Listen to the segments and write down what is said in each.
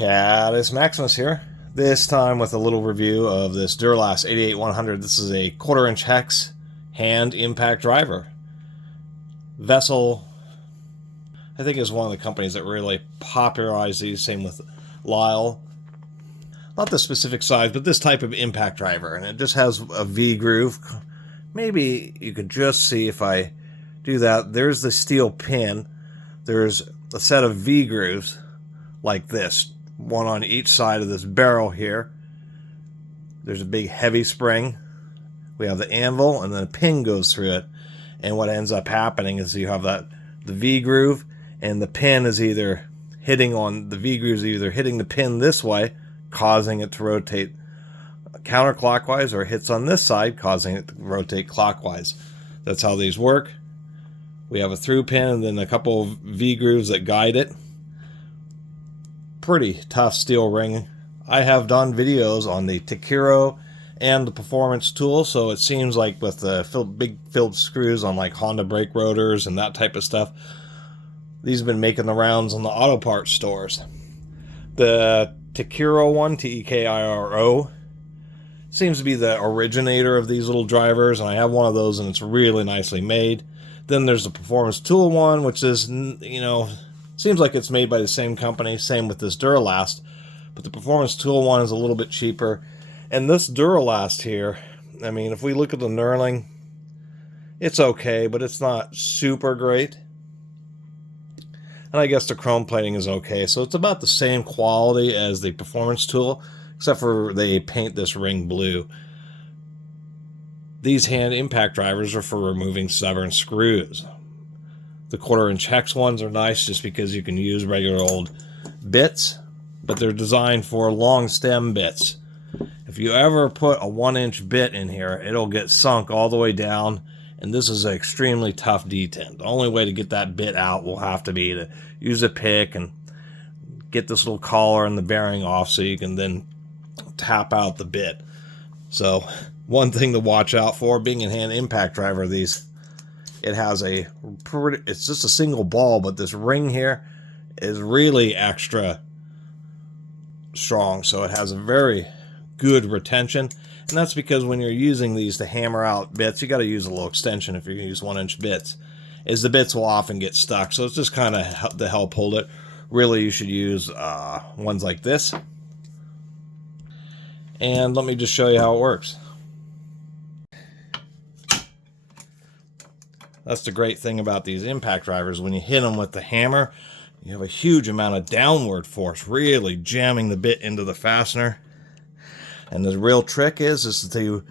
Catus Maximus here, this time with a little review of this DuraLast 88100. This is a 1/4" hex hand impact driver. Vessel, I think, is one of the companies that really popularized these, same with Lyle. Not the specific size, but this type of impact driver, and it just has a V groove. Maybe you could just see if I do that. There's the steel pin. There's a set of V grooves like this, one on each side of this barrel here. There's a big heavy spring. We have the anvil, and then a pin goes through it. And what ends up happening is you have the V groove, and the pin is either hitting on the V grooves, either hitting the pin this way, causing it to rotate counterclockwise, or hits on this side, causing it to rotate clockwise. That's how these work. We have a through pin and then a couple of V grooves that guide it. Pretty tough steel ring. I have done videos on the Takiro and the performance tool, so it seems like with the big Phillips screws on like Honda brake rotors and that type of stuff, these have been making the rounds on the auto parts stores. The Takiro one, Tekiro, seems to be the originator of these little drivers, and I have one of those, and it's really nicely made. Then there's the performance tool one, which is, seems like it's made by the same company, same with this DuraLast, but the performance tool one is a little bit cheaper. And this DuraLast here, I mean, if we look at the knurling, it's okay, but it's not super great. And I guess the chrome plating is okay, so it's about the same quality as the performance tool, except for they paint this ring blue. These hand impact drivers are for removing stubborn screws. The 1/4" hex ones are nice just because you can use regular old bits, but they're designed for long stem bits. If you ever put a 1" bit in here, it'll get sunk all the way down, and this is an extremely tough detent. The only way to get that bit out will have to be to use a pick and get this little collar and the bearing off so you can then tap out the bit. So one thing to watch out for, being a hand impact driver, it has it's just a single ball, but this ring here is really extra strong, so it has a very good retention. And that's because when you're using these to hammer out bits, you got to use a little extension if you're going to use 1" bits, is the bits will often get stuck, so it's just kind of to help hold it. Really, you should use ones like this. And let me just show you how it works. That's the great thing about these impact drivers. When you hit them with the hammer, you have a huge amount of downward force, really jamming the bit into the fastener. And the real trick is to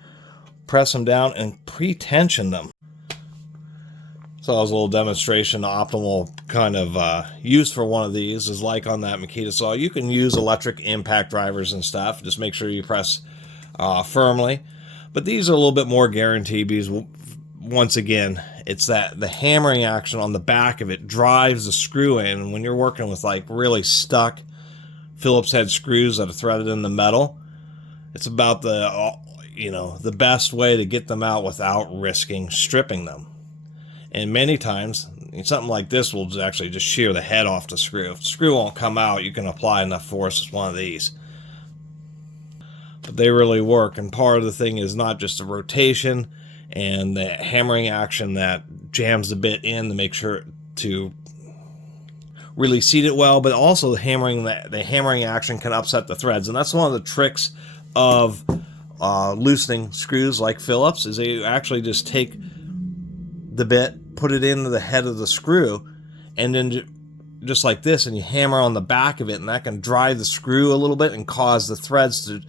press them down and pre-tension them. So as a little demonstration, the optimal kind of use for one of these is like on that Makita saw. You can use electric impact drivers and stuff. Just make sure you press firmly. But these are a little bit more guaranteed because, once again, it's that the hammering action on the back of it drives the screw in. And when you're working with like really stuck Phillips head screws that are threaded in the metal, it's about the best way to get them out without risking stripping them. And many times, something like this will actually just shear the head off the screw. If the screw won't come out, you can apply enough force with one of these. But they really work, and part of the thing is not just the rotation and the hammering action that jams the bit in to make sure to really seat it well, but also the hammering action can upset the threads. And that's one of the tricks of loosening screws like Phillips, is they actually just take the bit, put it into the head of the screw, and then just like this, and you hammer on the back of it, and that can drive the screw a little bit and cause the threads to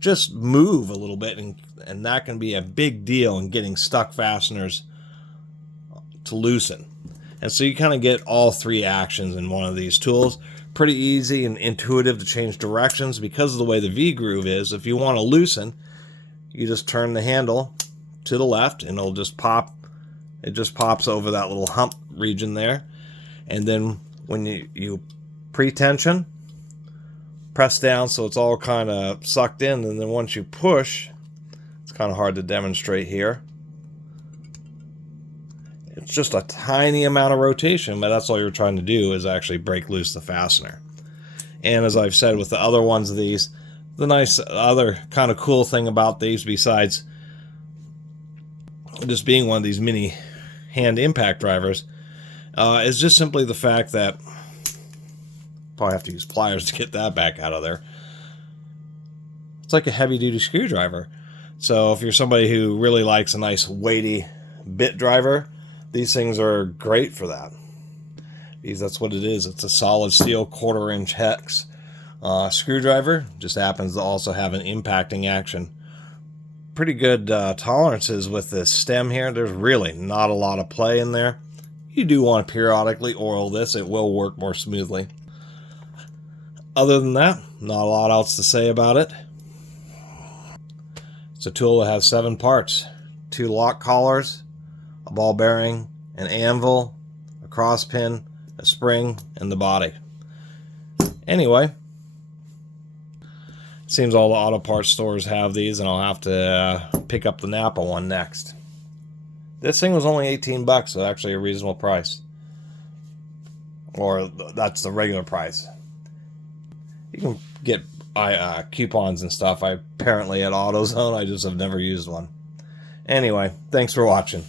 just move a little bit, and that can be a big deal in getting stuck fasteners to loosen. And so you kind of get all three actions in one of these tools. Pretty easy and intuitive to change directions because of the way the V groove is. If you want to loosen, you just turn the handle to the left and it'll just pop. It just pops over that little hump region there. And then when you pre-tension, press down so it's all kind of sucked in, and then once you push, it's kind of hard to demonstrate here. It's just a tiny amount of rotation, but that's all you're trying to do is actually break loose the fastener. And as I've said with the other ones of these, the nice other kind of cool thing about these, besides just being one of these mini hand impact drivers, is just simply the fact that probably have to use pliers to get that back out of there. It's like a heavy-duty screwdriver. So if you're somebody who really likes a nice weighty bit driver, these things are great for that. Because that's what it is. It's a solid steel 1/4-inch hex screwdriver. Just happens to also have an impacting action. Pretty good tolerances with this stem here. There's really not a lot of play in there. You do want to periodically oil this. It will work more smoothly. Other than that, not a lot else to say about it. It's a tool that has 7 parts. 2 lock collars, a ball bearing, an anvil, a cross pin, a spring, and the body. Anyway, seems all the auto parts stores have these, and I'll have to pick up the Napa one next. This thing was only 18 bucks, so actually a reasonable price. Or that's the regular price. You can get coupons and stuff apparently at AutoZone. I just have never used one. Anyway, thanks for watching.